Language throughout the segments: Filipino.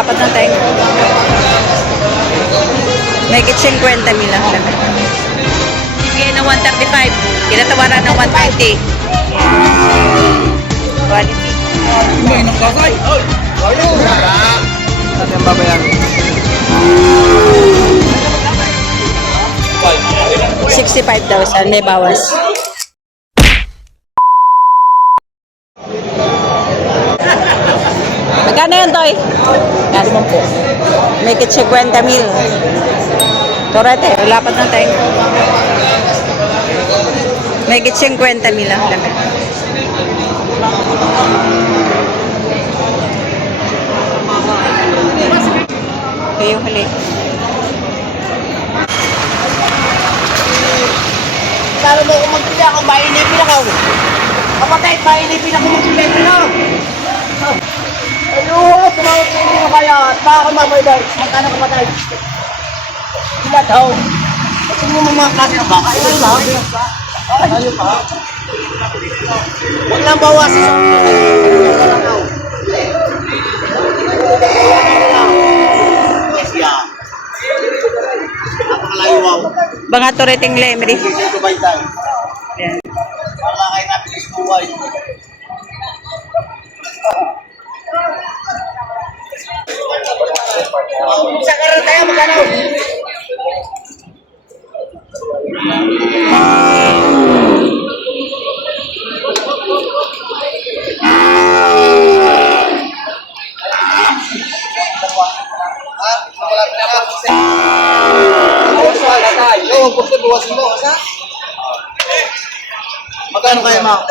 Lapat ng tayo. May 50 mil lang laman. Bigay ng 135. Kinatawaran ng 120. Quality. May nang kasay. Ayun. Ano yung babayan? 65,000. May bawas. Magkano yun, Toy? Yan. May 50 mil. Torete, lapat ng tayo. May 50 mil lang laman. Okay, huli. Lalo mo kung magpili ako, mainipin ako. Kapatay, mainipin ako magpili na. Ayun, tumawag sa inyo kaya. Baka ako mamayday. Magkano kapatay? Ilan daw? Kasi mo mga klase ng baka. Ayun lang. Ayun pa. Huwag lang bawasin sa Mga tureting lemri. Yan. Wala kayo napilis buhay. Sa karoon tayo, magkano? Magkano kayo mga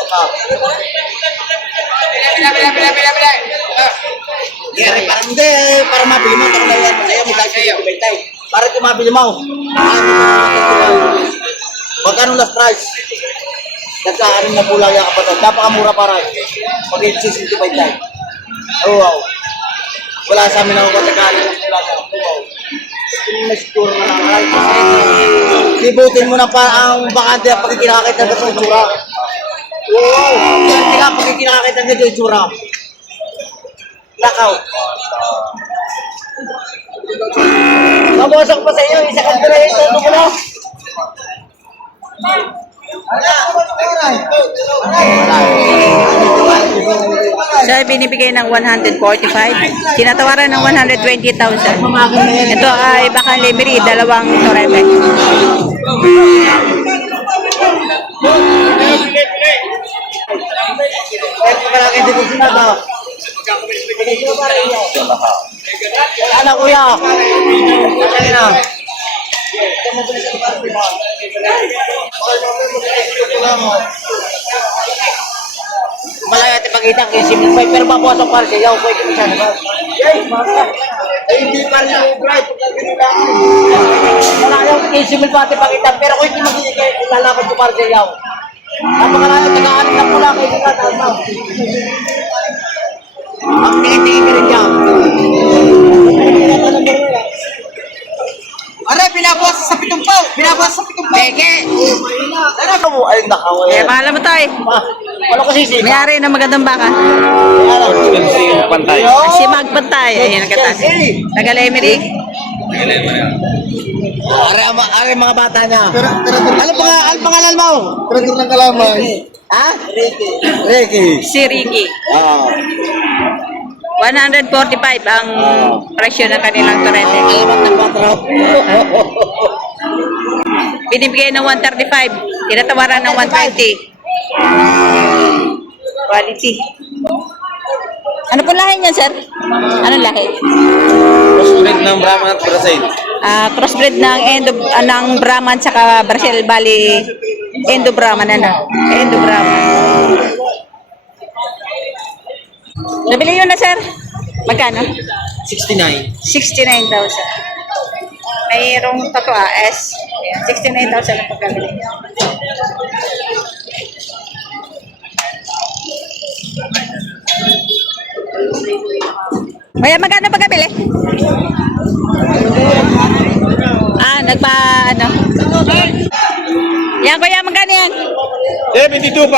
hindi, para mabili mo, ito lang yan. Sa'yo, para ito mabili mo. Magkano last price? Nagkaanin na pula yung kapatid. Napakamura para. Mag-65 tayo. Oh, wow. Wala sa amin ako katakanin ng pula niya. Oh, wow. May siguro na lang. Libutin mo na pa ang bakante pag kinakakit ng gatong tsura. Wow! Hindi ka pag kinakakit ng gatong tsura. Lakaw. Mabawasak pa sa iyo. Isa ka pala yung todo mo na. Siya binibigay ng 145. Tinatawaran ng 120,000. Ito ay baka lemri, dalawang torete. Anak kuya. Malaya natin pagkita kay Simon pero mabawas ang para sa iyo. Pwede mo siya naman. Hindi pa rin yung drive. Malaya kay Simon pati pagkita pero kung hindi magiging lalakad ko para sa iyo. Napakalaya, tagaan lang pula kayo sa tatama. Ang tingin-tingin ka rin niya. Aray, binabawas sa 7 paw! Binabawas sa 7 paw! Beke! Ano ka mo? Ay, nakawala. Eh, pangalan mo tayo. Wala ko sisi. May-ari ng magandang baka. Pantay. Si Magpantay. Ayan ang katas. Taga lemri. Aray mga bata niya. Ano pangalan mo? Trader ng kalamay. Ha? Ricky. Si Ricky. Oo. 145 ang presyo ng kanilang torete. Alamat ng patro. Binibigay ng 135. Tinatawaran ng 120. Quality. Ano po lahi niyan, sir? Anong lahi? Crossbreed ng Brahman at Brazil. Crossbreed ng Brahman saka Brazil. Bali, Indo-Brahman. Indo-Brahman. Nabili yun na, sir? Magkano? 69. 69,000. Mayroong tatlo S. Ayan, 69,000 ang pagkabili. Kaya magkano pagkabili? Ano? Yan, kuya, magkano yan? 72.5.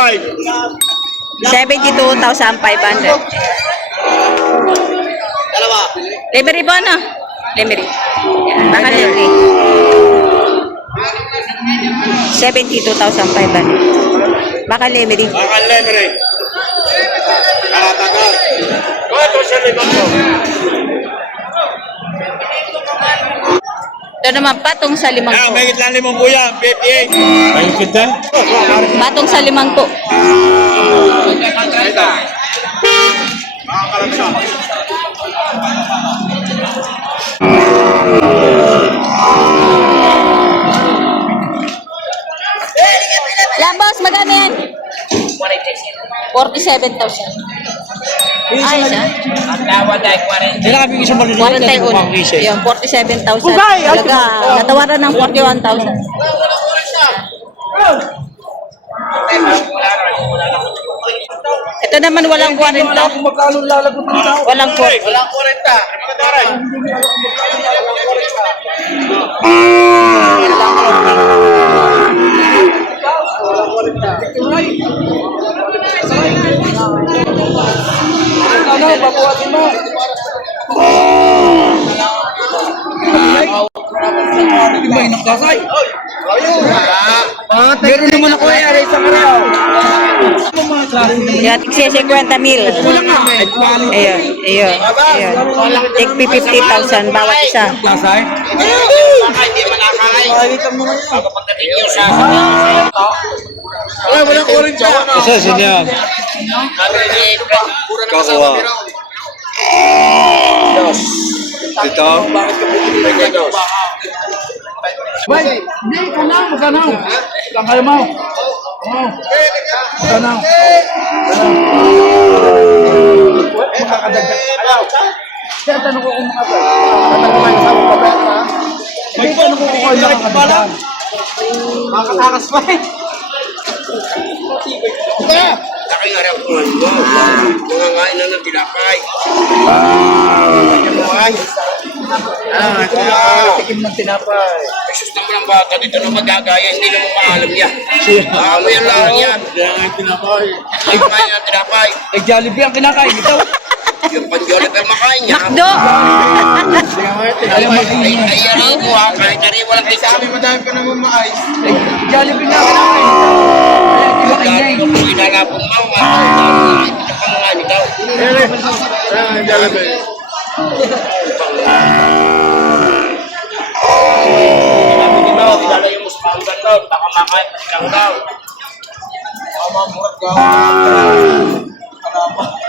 72,500. Dalawa. Lemery ba ano? Lemery. Yan, baka Lemery. 72,500. Baka Lemery. Bakal Lemery. Karatagan. Ito siya libang ko. Ito naman, patong sa 5 Yan, po. may lang limang kuya. 58. Ay, kita? Patong sa 5 po. Yan, boss, magkano yan? 47,000. Ayos, ah. Sinabi ko isang maliliit. 41. Yun, 47,000. Talaga, natawaran ng 41,000. Ito naman walang 40. Magkano lalagot ng tao? Walang 40. Walang 40. Padaray. Ano, babawasin mo. Hindi ba inakasay? Meron naman ako ay sa karaw. Yan, tigsi 50,000. Ayun, ayun. Ayun. Tig 50,000 bawat isa. Kasay? Makikita mo na yan. Ay, walang 40. Isa, sinya. Kakuha. Ito. Bay, hindi ka na, magkano? Lang kayo mo. Oo. Magkano? Makakadagdag. Ayaw. Kaya tanong ko kung makakadagdag. May tanong ko kung makakadagdag. Makakatakas pa eh. Laki nga rin ako mga ngain na ng tinapay. Tikim ng tinapay. Isus naman ang bata dito na magagaya, hindi na mo maalam yan. Yan lang yan. Kaya nga yung tinapay. Ay, kumain ng tinapay. Eh, Jollibee ang kinakain ito. Yung pan-Jollibee makain niya. Makdo! Ay, yari ko ha, kahit yari walang kayo sa amin, madami pa naman maayos. Eh, Jollibee nga ang kinakain ito. Dahil ko kung inalapong mga ito pang mga nito. Jollibee. Sinabi ni Mao, kilala yung muspangan doon, baka makain pa silang daw.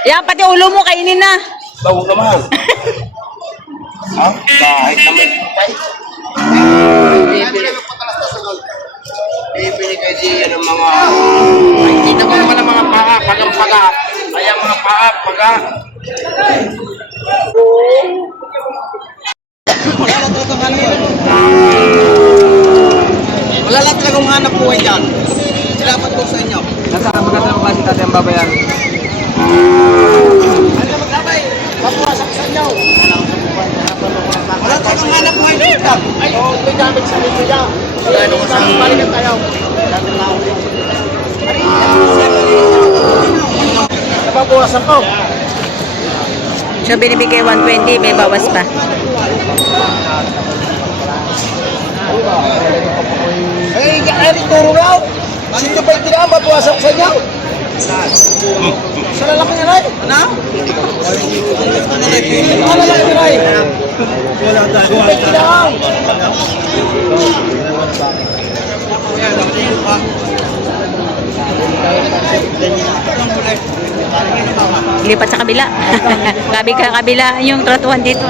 Yan, pati ulo mo, kainin na. Bago naman. Ha? Kahit naman pupay. Bibili kayo diyan ng mga... Ay, kita ko naman ang mga paa, pagang-paga. Ay, ang mga paa, paga. Wala lang talagang hanap buhay dyan. Salamat po sa inyo. Nasa magandang klase natin ang babayan. Ano magkabay? Papuwasak sa inyo. Wala talagang hanap buhay dito. Ay, may gamit sa inyo dyan. Ano ko sa balikan tayo. Napapuwasak ko. So, binibigay 120, may bawas pa. Eh, Eric Turulaw. Sino ba yung tinama? Mapuwasak sa inyo. Sa lalaki niya, Ray. Ano? Ano lalaki niya, Ray? Sino ba yung tinama? Lipat sa kabila. Gabi ka kabila yung tratuhan dito.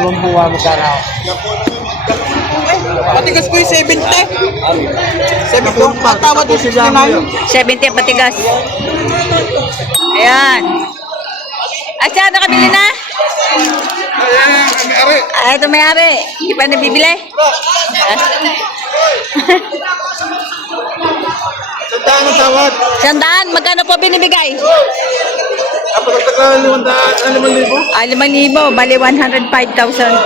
Anong buwa mo ka raw? Patigas ko yung 70. 70 patawad yung 69. 70 patigas. Ayan. Asya, nakabili na? Ay, ito may-ari. Hindi pa nabibili? Sandaan ang tawad. Sandaan, magkano po binibigay? Kapag nagtaka 5,000. Ah, 5,000, bali 105,000.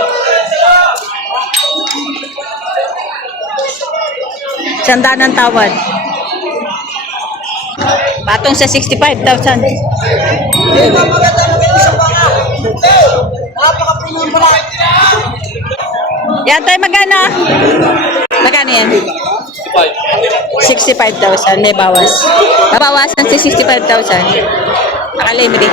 Sandaan ang tawad. Patong sa 65,000. Napaka-premium pala. Yan tayo magkano? Magkano yan? 65,000. May bawas. Babawasan sa 65,000. Naka-libre.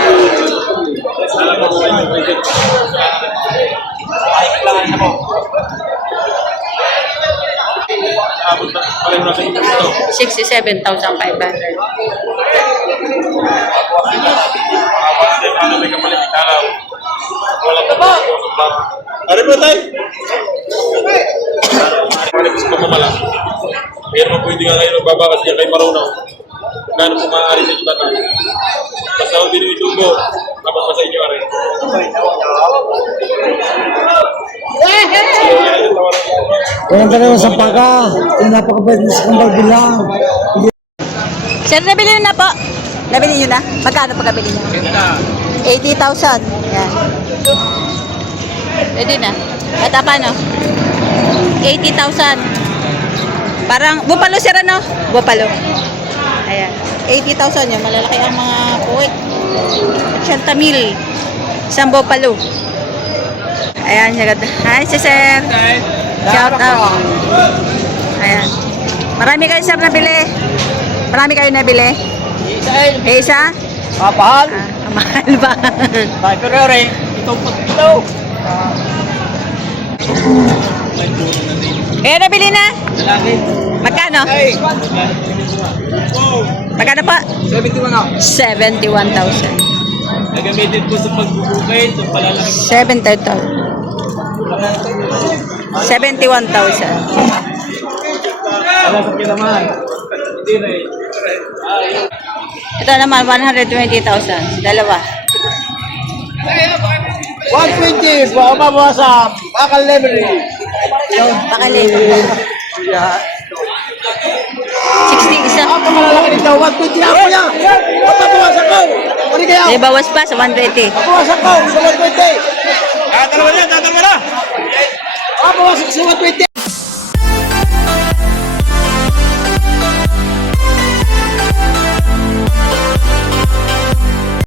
$67,500. Ari po tayo. Manipis po malang. Kaya naman pwede nga kayo magbabakas dyan kay Marunaw. Gano'n po maaari sa inyo bata. Basta kung binuitugo, kapag pa sa inyo ari. Kaya ka naman sa paka. Kaya napakabait na sa kambal bilang. Sir, nabili nyo na po. Nabili nyo na? Magkano pa nabili nyo? 80,000. Yan. Pwede na. At paano? 80,000. Parang, bupalo sir ano? Bupalo. Ayan. 80,000 yun. Malalaki ang mga puwit. 80,000. Isang bupalo. Ayan. Hi, si sir. Shout out. Ayan. Marami kayo sir nabili. Marami kayo nabili. Isa? Papahal. Mahal ba? Pero rin, itong pagkito. Eh, nabili na? Magkano? Magkano pa? 71 ako. 71,000. Nagamitin po sa pagbubukay, sa palalaki. 71,000. Wala sa kinaman. Hindi na eh. Ito naman, 120,000. Dalawa. 120, baka mabawasan. Bakal level. Yun, pakalin. 60 isa. Ako malalaki nito, 120 na ako yan. Mabawasan ko. Ano kaya? May bawas pa sa 120. Mabawasan ko sa 120. Tatalawa na! Mabawasan ko sa 120.